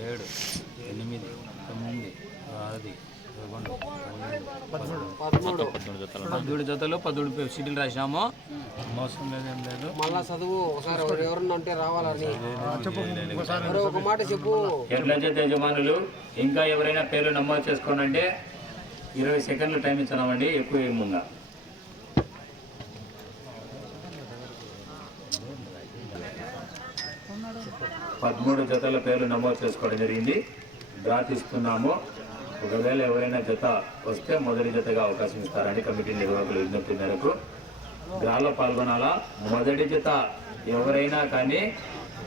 ఏడు ఎనిమిది తొమ్మిది పది పదమూడు. పద్దెడు జతలు పద్దెడు సీట్లు రాసినాము. మోసం లేదు లేదు. మళ్ళా చదువు ఒకసారి ఎవరు- ఎవరన్నా అంటే రావాలని ఒక మాట చెప్పు. యజమానులు ఇంకా ఎవరైనా పేర్లు నమోదు చేసుకోనంటే ఇరవై సెకండ్లు టైం ఇస్తున్నామండి ఎక్కువ ఏముందా? పదమూడు జతల పేర్లు నమోదు చేసుకోవడం జరిగింది. డ్రా తీసుకున్నాము ఒకవేళ ఎవరైనా జత వస్తే మొదటి జతగా అవకాశం ఇస్తారని కమిటీ నిర్వాహకులు విజ్ఞప్తి మేరకు డ్రాలో పాల్గొనాలా? మొదటి జత ఎవరైనా కానీ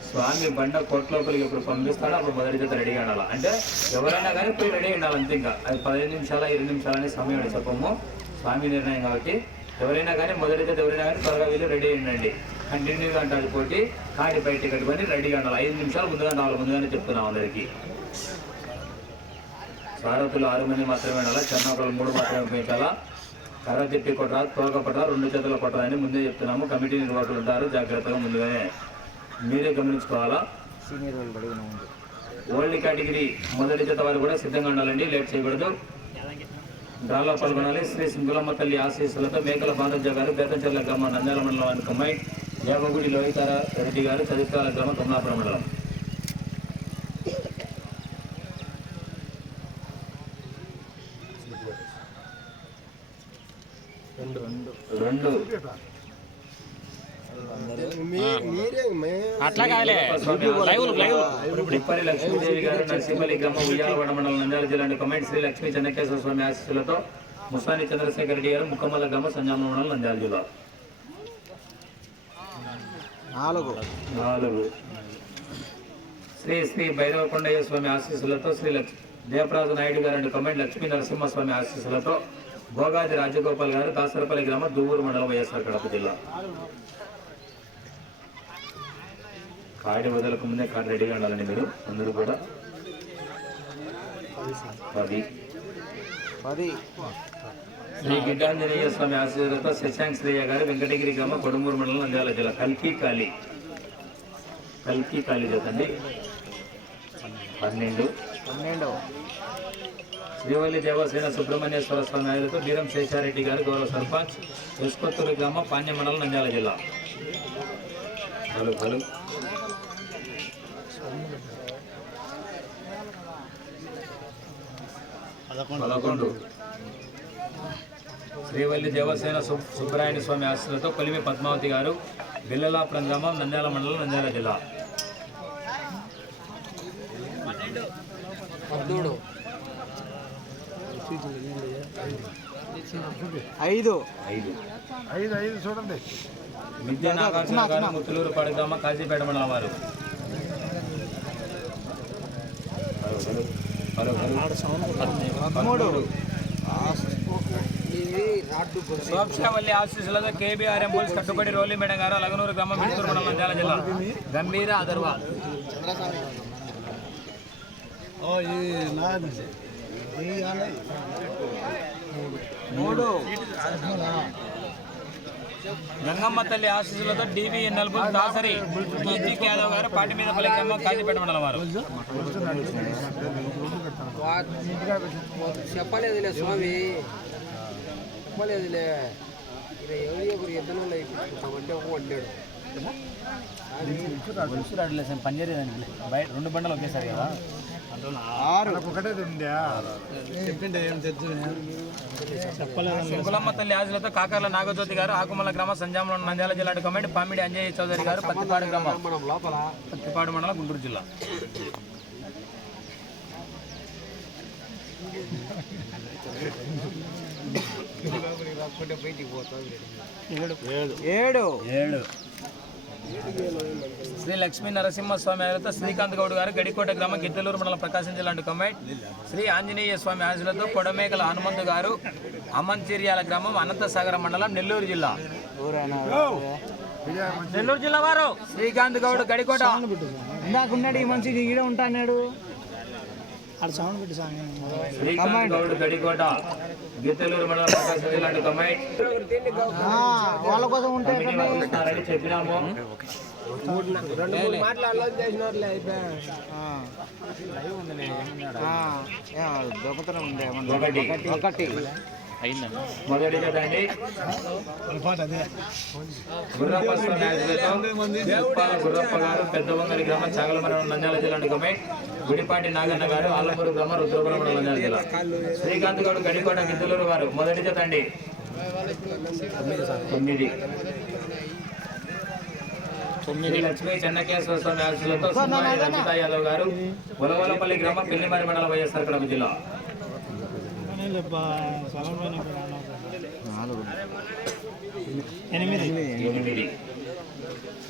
స్వామి బండ కోట్లోపలికి ఇప్పుడు పంపిస్తాడో? అప్పుడు మొదటి జత రెడీగా ఉండాలి? అంటే ఎవరైనా కానీ పోయి రెడీ ఉండాలి అంతే ఇంకా. అది పదిహేను నిమిషాల ఇరవై నిమిషాలని సమయం చెప్పము. స్వామి నిర్ణయం కాబట్టి ఎవరైనా కానీ మొదటి జత ఎవరైనా కానీ త్వరగా వీళ్ళు రెడీ ఉండండి కంటిన్యూగా అంటారు పోటీ కాడి బయట కట్టుకొని రెడీగా ఉండాలి. ఐదు నిమిషాలు ముందుగా నాలుగు ముందుగానే చెప్తున్నాం అందరికీ. సారథులు ఆరు మంది మాత్రమే ఉండాలా చెన్నోకలు మూడు మాత్రమే పెంచాలా కర్ర తిప్పి కొట్టరా తోక కొట్టరా రెండు చేతులు కొట్టరా అని ముందే చెప్తున్నాము. కమిటీ నిర్వాహకులు ఉంటారు జాగ్రత్తగా ముందుగానే మీరే గమనించుకోవాలా? ఓల్డ్ కేటగిరీ మొదటి జత వారు కూడా సిద్ధంగా ఉండాలండి లేట్ చేయకూడదు. డ్రాలో పాల్గొనాలి. శ్రీ సింగులమ్మ తల్లి ఆశీస్సులతో మేకల బాంధవ్య గారు బేతంచెర్ల గ్రామం నంద్యాల మండలం కమ్మాయి యాగగుడి లోహితార రెడ్డి గారు చదివితాల గ్రామం కమలాపురం మండలం. రెండు. అట్లా కాదులే. లక్ష్మీదేవి గారు నరసింహలి గ్రామం ఉయ్యాలవాడ మండలం నంద్యాల జిల్లా కమెంట్ శ్రీ లక్ష్మీ చెన్నకేశ్వర స్వామి ఆశీస్సులతో ముసాని చంద్రశేఖర్ రెడ్డి గారు ముక్కమల్ల గ్రామం సంజామ మండలం నంద్యాల జిల్లా. నాలుగు. నాలుగు. శ్రీ శ్రీ భైరవకొండయ్య స్వామి ఆశీస్సులతో శ్రీ లక్ష్మీ దేవరాజు నాయుడు గారు అండ్ కమెంట్ లక్ష్మీ నరసింహస్వామి ఆశీస్సులతో భోగాది రాజగోపాల్ గారు దాసరపల్లి గ్రామం దువ్వూరు మండలం వైఎస్ఆర్ కడప జిల్లా. కాడి వదలకు ముందే కార్డు రెడీగా ఉండాలండి మీరు అందరూ కూడా. పది. పది. శ్రీ గిడ్డాంజనేయ స్వామి ఆశీర్వాదంతో శశాంక్ శ్రేయ గారు వెంకటగిరి గ్రామం కొడుమూరు మండలం నంద్యాల జిల్లా. కల్కి కాళీ కల్కి కాళీ జతండి పన్నెండు. పన్నెండు. శ్రీవల్లి దేవసేన సుబ్రహ్మణ్యేశ్వర స్వామి ఆయులతో బీరం శేషారెడ్డి గారు గౌరవ సర్పంచ్ ఎస్కొత్తూరు గ్రామం పాణ్య మండలం నంద్యాల జిల్లా. Hello hello. పదకొండు. శ్రీవల్లి దేవసేన సుబ్బరాయణ స్వామి ఆశీస్సులతో కొలిమి పద్మావతి గారు బిల్లలాపురం గ్రామం నంద్యాల మండలం నంద్యాల జిల్లా. ఐదు. ఐదు. ఐదు ఐదు చూడండి. విద్యా నాగార్జున గారు ముత్తులూరు పడగ్రామ కాజీపేట మండలం వారు. పదమూడు. సోక్షవల్లి ఆశీస్సులతో కేబీఆర్ ఎంపుల్స్ కట్టుబడి రోలి మేడం గారు అలగనూరు గ్రామం మిడుతూరు మండలం నంద్యాల జిల్లా. గంభీర నాది మూడు. గంగమ్మ తల్లి ఆశీస్సులతో డిబి నలుపులు దాసరి ఈజీకే యాదవ్ గారు పాటి మీద పల్లి గ్రామం కాజీపేట మండలం వారు. చెప్పలేదులే స్వామి. చెప్పలేదులే. ఇక్కడ ఎవరి ఒకరు ఇద్దరు వండాడు బయట రెండు బండలు ఒకేసారి కదా. శంకులమ్మ తల్లి ఆశలతో కాకర్ల నాగజ్యోతి గారు ఆకుమల్ల గ్రామ సంజామలో నంద్యాల జిల్లా కమిటీ పామిడి అంజయ్య చౌదరి గారు పత్తిపాడు గ్రామం మనం లోపల. పత్తిపాడు మండలం గుంటూరు జిల్లా. ఏడు. ఏడు. శ్రీ లక్ష్మీ నరసింహస్వామి ఆలయంతో శ్రీకాంత్ గౌడ్ గారు గడికోట గ్రామం గిద్దలూరు మండలం ప్రకాశం జిల్లా కమెంట్ శ్రీ ఆంజనేయ స్వామి ఆశలతో కొడమేకల హనుమంతు గారు అమంచిర్యాల గ్రామం అనంతసాగరం మండలం నెల్లూరు జిల్లా. నెల్లూరు జిల్లా వారు. శ్రీకాంత్ గౌడ్ గడికోట. ఇందాకున్నాడు ఈ మనిషి ఈడ గౌడ్ గడికోట గిత్తలూరు మండలం ప్రకాశం జిల్లా కమెంట్ వాళ్ళ కోసం ఉంటే చెప్పినాము. దొంగతనం ఉండే ఒకటి. ఒకటి. మొదటి గుర్రప్ప గారు గ్రామం చాగలమరం నంద్యాల జిల్లా గుడిపాటి నాగన్న గారు ఆలమూరు గ్రామం రుద్రపురం నంద్యాల జిల్లా. శ్రీకాంత్ గౌడ్ గడికోట గిద్దలూరు వారు మొదటి జత అండి. తొమ్మిది. శ్రీ లక్ష్మీ చెన్నకేశ్వర స్వామి ఆశీస్సులతో సుమారి రజిత యాదవ్ గారు ఉలవలపల్లి గ్రామం పెళ్ళిమారి మండలం వైఎస్ఆర్ కడప జిల్లా.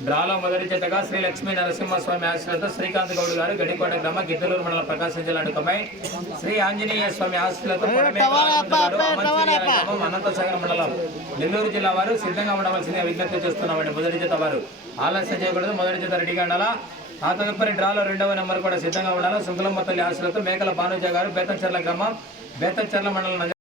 డ్రాలో మొదటి జతగా శ్రీ లక్ష్మీ నరసింహస్వామి ఆశీస్సులతో శ్రీకాంత్ గౌడ్ గారు గడికోట గ్రామ గిద్దలూరు మండలం ప్రకాశం జిల్లా కమై శ్రీ ఆంజనేయ స్వామి గ్రామం అనంతసాగర్ మండలం. నెల్లూరు జిల్లా వారు సిద్ధంగా ఉండవలసిందిగా విజ్ఞప్తి చేస్తున్నామండి మొదటి జత వారు. ఆలస్యం చేయకూడదు మొదటి జత రెడీగా ఉండాలా? ఆ తదుపరి డ్రాలో రెండవ నెంబర్ కూడా సిద్ధంగా ఉండాలా? శుక్లమ్మ తల్లి ఆశీస్సులతో మేకల భానుజ గారు బేతంచెర్ల గ్రామం బేతంచెర్ల మండలం